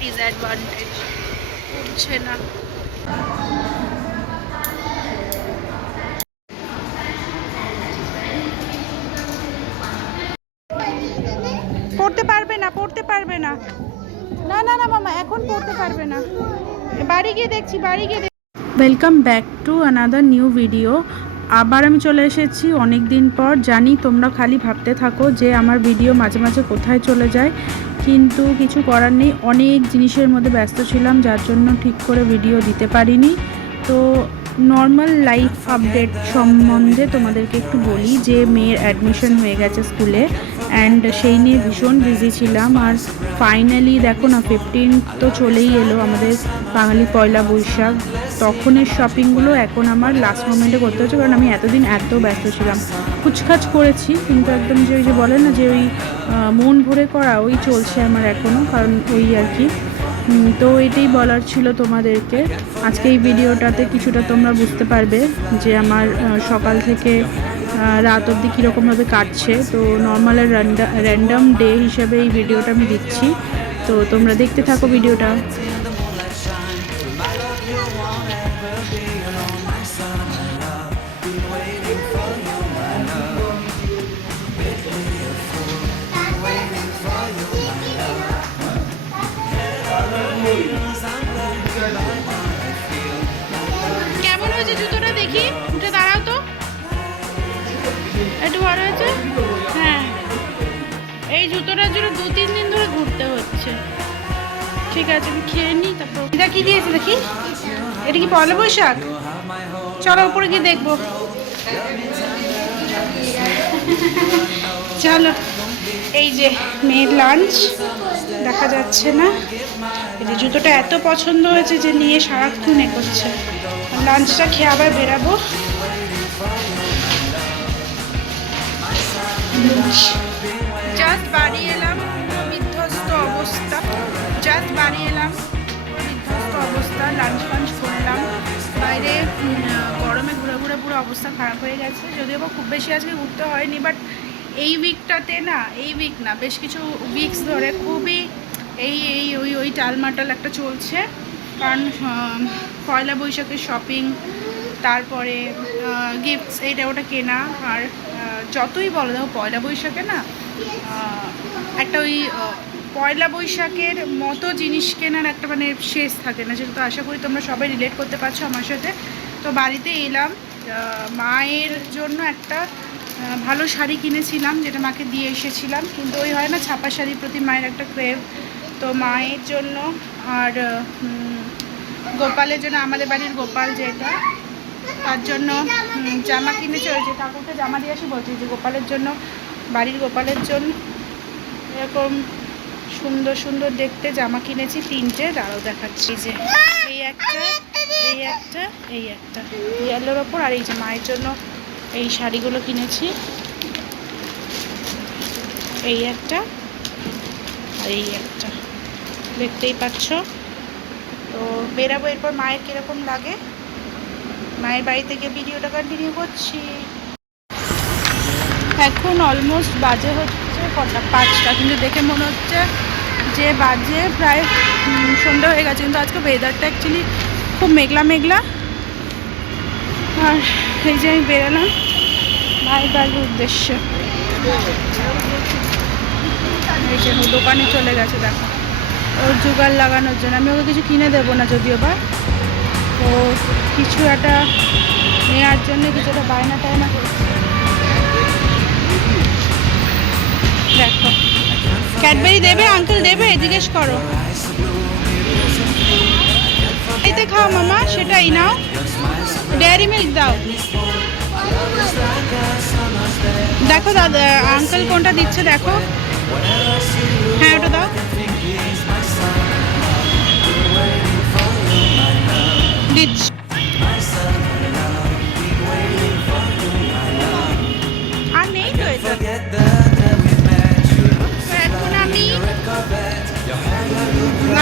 Disadvantage উঠছে না। পড়তে পারবে না পড়তে পারবে না। না না না মামা এখন পড়তে পারবে না। বাড়ি গিয়ে দেখছি বাড়ি গিয়ে welcome back to another new video আবার আমি চলে এসেছি অনেক দিন পর। জানি তোমরা খালি ভাবতে থাকো যে আমার ভিডিও মাঝে মাঝে কোথায় চলে যায়। কিন্তু কিছু করার নেই। অনেক জিনিসের মধ্যে ব্যস্ত ছিলাম, যার জন্য ঠিক করে ভিডিও দিতে পারিনি। তো নর্মাল লাইফ আপডেট সম্বন্ধে তোমাদেরকে একটু বলি, যে মেয়ের অ্যাডমিশন হয়ে গেছে স্কুলে অ্যান্ড সেই নিয়ে ভীষণ বিজি ছিলাম। আর ফাইনালি দেখো না ফিফটিন তো চলেই এলো আমাদের বাঙালি পয়লা বৈশাখ। তখনের শপিংগুলো এখন আমার লাস্ট মোমেন্টে করতে হচ্ছে, কারণ আমি এতদিন এত ব্যস্ত ছিলাম। কুচকাচ করেছি, কিন্তু একদম যে ওই যে বলে না যে ওই মন ভরে করা ওই চলছে আমার এখনও কারণ ওই আর কি। তো এটাই বলার ছিল তোমাদেরকে। আজকে এই ভিডিওটাতে কিছুটা তোমরা বুঝতে পারবে যে আমার সকাল থেকে রাত অবধি কীরকমভাবে কাটছে। তো নর্মালের র্যান্ডাম ডে হিসেবে এই ভিডিওটা আমি দিচ্ছি। তো তোমরা দেখতে থাকো ভিডিওটা। ঠিক আছে, আমি খেয়ে নিই, তারপর এটা কি দিয়েছে দেখি? এটা কি পয়লা বৈশাখ? চলো উপরে গিয়ে দেখব। চলো, এই যে মেয়ের লাঞ্চ দেখা যাচ্ছে না। এই যে জুতোটা এত পছন্দ হয়েছে যে নিয়ে সারাক্ষণ এ করছে। লাঞ্চটা খেয়ে আবার বেরাবো। জাস্ট বাড়ি এলাম। লাঞ্চ ফাঞ্চ করলাম। বাইরে গরমে ঘুরে ঘুরে পুরো অবস্থা খারাপ হয়ে গেছে। যদিও বা খুব বেশি আজকে ঘুরতে হয়নি বাট এই উইকটাতে না, এই উইক না, বেশ কিছু উইকস ধরে খুবই এই এই, ওই ওই টালমাটাল একটা চলছে। কারণ পয়লা বৈশাখের শপিং তারপরে গিফটস এইটা ওটা কেনা, আর যতই বলো দেখো পয়লা বৈশাখে না একটা ওই পয়লা বৈশাখের মতো জিনিস কেনার একটা মানে শেষ থাকে না যেটা তো আশা করি তোমরা সবাই রিলেট করতে পারছ আমার সাথে। তো বাড়িতে এলাম মায়ের জন্য একটা ভালো শাড়ি কিনেছিলাম, যেটা মাকে দিয়ে এসেছিলাম, কিন্তু ওই হয় না ছাপা শাড়ির প্রতি মায়ের একটা ক্রেভ তো মায়ের জন্য আর গোপালের জন্য, আমাদের বাড়ির গোপাল যেটা, তার জন্য জামা কিনেছে, ওই যে ঠাকুরকে জামা দিয়ে আসি বলছি, যে গোপালের জন্য, বাড়ির গোপালের জন্য, এরকম সুন্দর সুন্দর দেখতে জামা কিনেছি, তিনটে। দাঁড়াও দেখাচ্ছি যে এই একটা এই একটা এই একটা। ইয়েলোর ওপর আর এই যে মায়ের জন্য এই শাড়িগুলো কিনেছি। এই একটা আর এই একটা। দেখতেই পাচ্ছ? তো বেরাবো এরপর মায়ের কীরকম লাগে? মায়ের বাড়ি থেকে ভিডিওটা কন্টিনিউ করছি। এখন অলমোস্ট বাজে হচ্ছে কটা? পাঁচটা। কিন্তু দেখে মনে হচ্ছে যে বাজে, প্রায় সন্ধ্যা হয়ে গেছে, কিন্তু আজকে ওয়েদারটা অ্যাকচুয়ালি খুব মেঘলা মেঘলা। আর এই যে আমি বেরোলাম, ভাই বাড়ির উদ্দেশ্যে। এই যে দোকানে চলে গেছে, দেখো। ওর জোগাড় লাগানোর জন্য। আমি ওকে কিছু কিনে দেবো না যদিও বা। ও কিছু একটা নেওয়ার জন্য কিছু একটা বায়না টায়না দেখো। ক্যাডবেরি দেবে আঙ্কেল দেবে, জিজ্ঞেস করো। এতে খাও মামা সেটাই নাও। ডেয়ারি মিল্ক দাও। দেখো দাদা আঙ্কেল কোনটা দিচ্ছে দেখো। হ্যাঁ ওটা দাও। দিচ্ছি।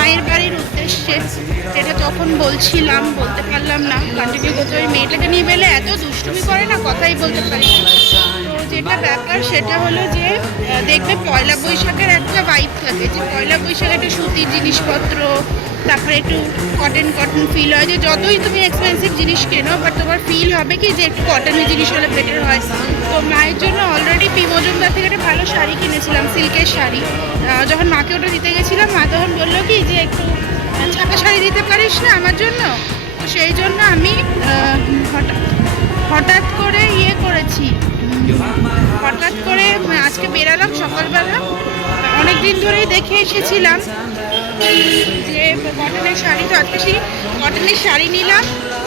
মায়ের বাড়ির উদ্দেশ্যে যেটা তখন বলছিলাম, বলতে পারলাম না কন্টিনিউ করতে মেয়েটাকে নিয়ে বেলে এত দুষ্টুমি করে না, কথাই বলতে পারি না। যেটা ব্যাপার সেটা হলো যে দেখবে পয়লা বৈশাখের একটা ভাইব থাকে যে পয়লা বৈশাখে একটা সুতির জিনিসপত্র, তারপরে একটু কটন কটন ফিল হয়। যে যতই তুমি এক্সপেন্সিভ জিনিস কেনো বাট তোমার ফিল হবে কি যে একটু কটনের জিনিস হলে বেটার হয়। তো মায়ের জন্য অলরেডি পি মজুমদার থেকে একটা ভালো শাড়ি কিনেছিলাম সিল্কের শাড়ি। যখন মাকে ওটা দিতে গেছিলাম, মা তখন বলল কি যে, একটু ছাপা শাড়ি দিতে পারিস না আমার জন্য? তো সেই জন্য আমি হঠাৎ হঠাৎ করে ইয়ে করেছি। হঠাৎ করে আজকে বেরালাম সকালবেলা। অনেক দিন ধরেই দেখে এসেছিলাম যে কটনের শাড়ি তো আজকে সেই কটনের শাড়ি নিলাম,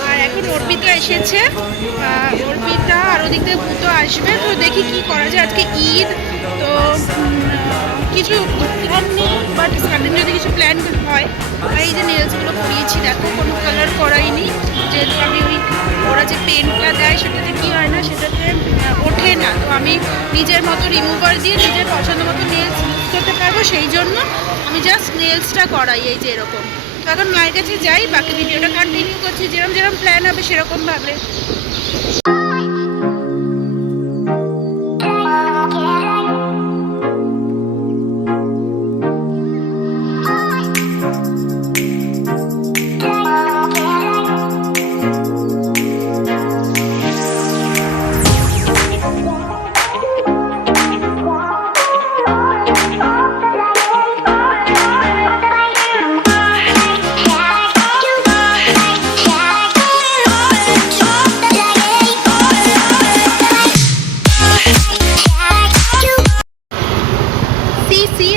আর এখন অর্পিতা এসেছে। অর্পিতা আর ওদিক থেকে ভূতো আসবে, তো দেখি কি করা যায়। আজকে ঈদ, তো কিছু প্ল্যান নেই বাট সাডেন যদি কিছু প্ল্যান হয়, এই যে নেলসগুলো করিয়েছি দেখো কোনো কালার করাইনি যেহেতু আমি ওই ওরা যে পেনটা দেয় সেটাতে কী হয় না, সেটাতে ওঠে না। তো আমি নিজের মতো রিমুভার দিয়ে নিজের পছন্দ মতো নেলস করতে পারব, সেই জন্য আমি জাস্ট নেলসটা করাই এই যে এরকম। তো এখন মায়ের কাছে যাই, বাকি ভিডিওটা কন্টিনিউ করছি যেরকম যেরকম প্ল্যান হবে সেরকমভাবে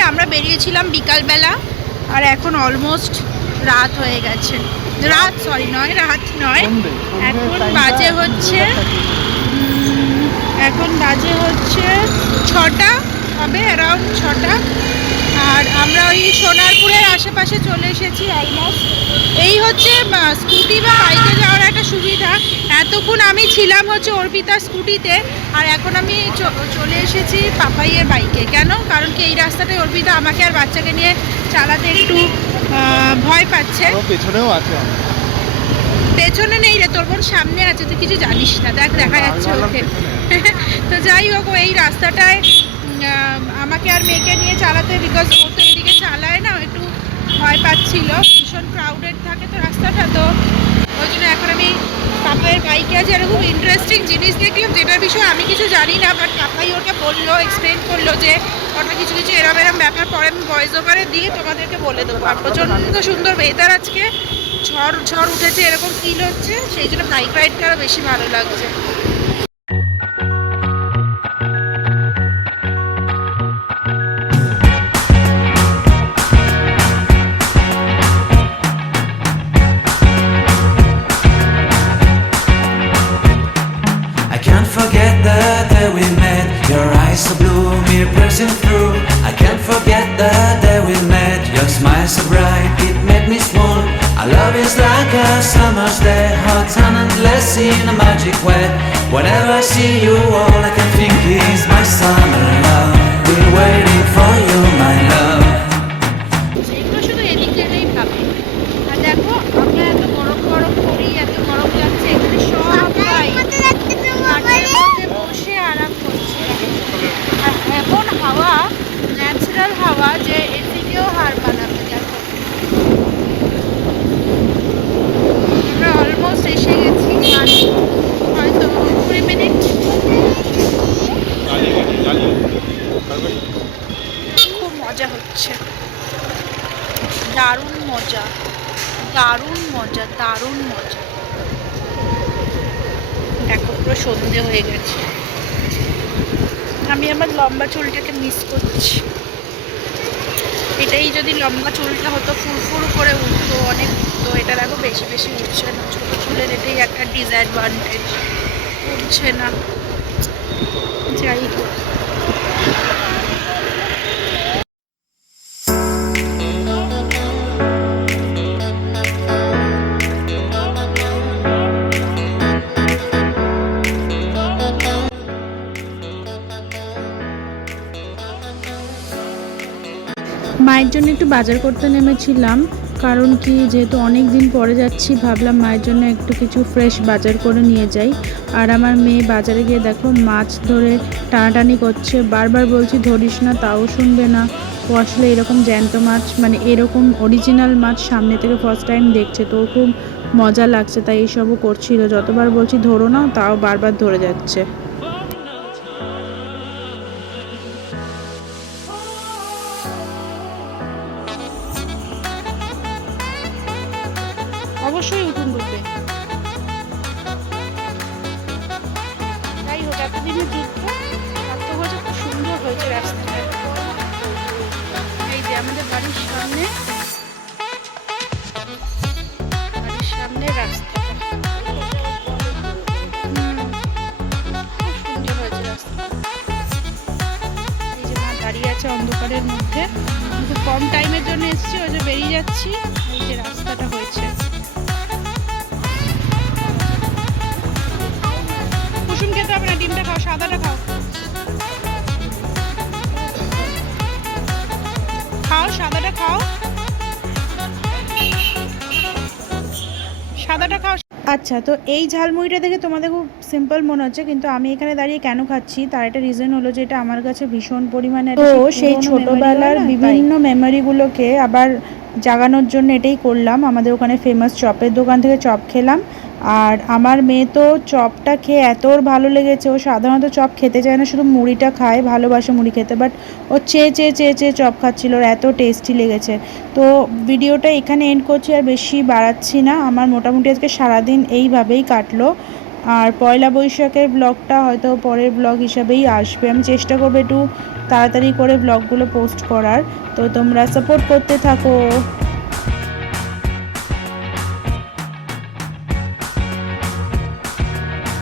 আমরা বেরিয়েছিলাম বিকালবেলা আর এখন অলমোস্ট রাত হয়ে গেছে। রাত সরি নয় রাত নয়। এখন বাজে হচ্ছে এখন বাজে হচ্ছে ছটা। হবে অ্যারাউন্ড ছটা। আর আমরা ওই সোনারপুরের আশেপাশে চলে এসেছি অলমোস্ট এই হচ্ছে স্কুটি বা বাইকে যাওয়ার একটা সুবিধা। এতক্ষণ আমি ছিলাম হচ্ছে অর্পিতা স্কুটিতে আর এখন আমি চলে এসেছি পাপাইয়ের বাইকে কেন? কারণ কি এই রাস্তাটায় অর্পিতা আমাকে আর বাচ্চাকে নিয়ে চালাতে একটু ভয় পাচ্ছে। পেছনেও আছে পেছনে নেই রে তোর বোন সামনে আছে তুই কিছু জানিস না। দেখ দেখা যাচ্ছে ওকে। তো যাই হোক এই রাস্তাটায় আমাকে আর মেয়েকে নিয়ে চালাতে বিকজ ও তো এদিকে চালায় না, একটু ভয় পাচ্ছিল, ভীষণ ক্রাউডেড থাকে তো রাস্তাটা, তো ওই জন্য এখন আমি পাপাইয়ের বাইকে আছে খুব ইন্টারেস্টিং জিনিস দেখলাম, যেটার বিষয়ে আমি কিছু জানি না বাট পাপাই ওকে বলল এক্সপ্লেন করল যে ওটা কিছু কিছু এরম এরম ব্যাপার পরে আমি ভয়েস ওভারে দিয়ে তোমাদেরকে বলে দেবো। আর প্রচণ্ড সুন্দর ওয়েদার আজকে, ঝড় ঝড় উঠেছে, এরকম ফিল হচ্ছে, সেই জন্য বাইক রাইডটা আরও বেশি ভালো লাগছে। Magic way. Whenever I see you, all I can think is my summer love. Been waiting খুব মজা হচ্ছে। দারুণ মজা। দারুণ মজা দারুণ মজা। এখন পুরো সন্ধে হয়ে গেছে। আমি আমার লম্বা চুলটাকে মিস করছি। এটাই যদি লম্বা চুলটা হতো, ফুরফুর করে উঠতো, অনেক উঠতো। এটা দেখো, বেশি বেশি উঠছে না। ছোটো চুলের এটাই একটা ডিসঅ্যাডভান্টেজ উঠছে না। যাই হোক। মায়ের জন্য একটু বাজার করতে নেমেছিলাম, কারণ কি যেহেতু অনেক দিন পরে যাচ্ছি, ভাবলাম মায়ের জন্য একটু কিছু ফ্রেশ বাজার করে নিয়ে যাই। আর আমার মেয়ে বাজারে গিয়ে দেখো মাছ ধরে টানাটানি করছে, বারবার বলছি ধরিস না, তাও শুনবে না। ও আসলে এরকম জ্যান্ত মাছ মানে এরকম অরিজিনাল মাছ সামনে থেকে ফার্স্ট টাইম দেখছে, তো খুব মজা লাগছে, তাই এইসবও করছিল। যতবার বলছি ধরো না, তাও বারবার ধরে যাচ্ছে। এতদিনের যুদ্ধ এত হয়েছে খুব সুন্দর হয়েছে রাস্তাটা। এই যে আমাদের বাড়ির সামনে বাড়ির সামনে মা দাঁড়িয়ে আছে অন্ধকারের মধ্যে। কিন্তু কম টাইমের জন্য এসেছি, ওই যে বেরিয়ে যাচ্ছি। এই যে রাস্তাটা হয়েছে। ডিমটা খাও সাদাটা খাও। খাও সাদাটা খাও। সাদাটা খাও। আচ্ছা তো এই ঝালমুড়িটা দেখে তোমাদের খুব সিম্পল মনে হচ্ছে কিন্তু আমি এখানে দাঁড়িয়ে কেন খাচ্ছি? তার একটা রিজন হলো যে এটা আমার কাছে ভীষণ পরিমাণে তো সেই ছোটবেলার বিভিন্ন মেমোরিগুলোকে আবার জাগানোর জন্য এটাই করলাম। আমাদের ওখানে ফেমাস চপের দোকান থেকে চপ খেলাম। আর আমার মেয়ে তো চপটা খেয়ে এত ওর ভালো লেগেছে, ও সাধারণত চপ খেতে চায় না, শুধু মুড়িটা খায়, ভালোবাসে মুড়ি খেতে বাট ও চেয়ে চেয়ে চেয়ে চেয়ে চপ খাচ্ছিল, ওর এত টেস্টি লেগেছে। তো ভিডিওটা এখানে এন্ড করছি আর বেশি বাড়াচ্ছি না, আমার মোটামুটি আজকে সারাদিন এইভাবেই কাটলো। আর পয়লা বৈশাখের ব্লগটা হয়তো পরের ব্লগ হিসাবেই আসবে, আমি চেষ্টা করব একটু তাড়াতাড়ি করে ব্লগগুলো পোস্ট করার। তো তোমরা সাপোর্ট করতে থাকো।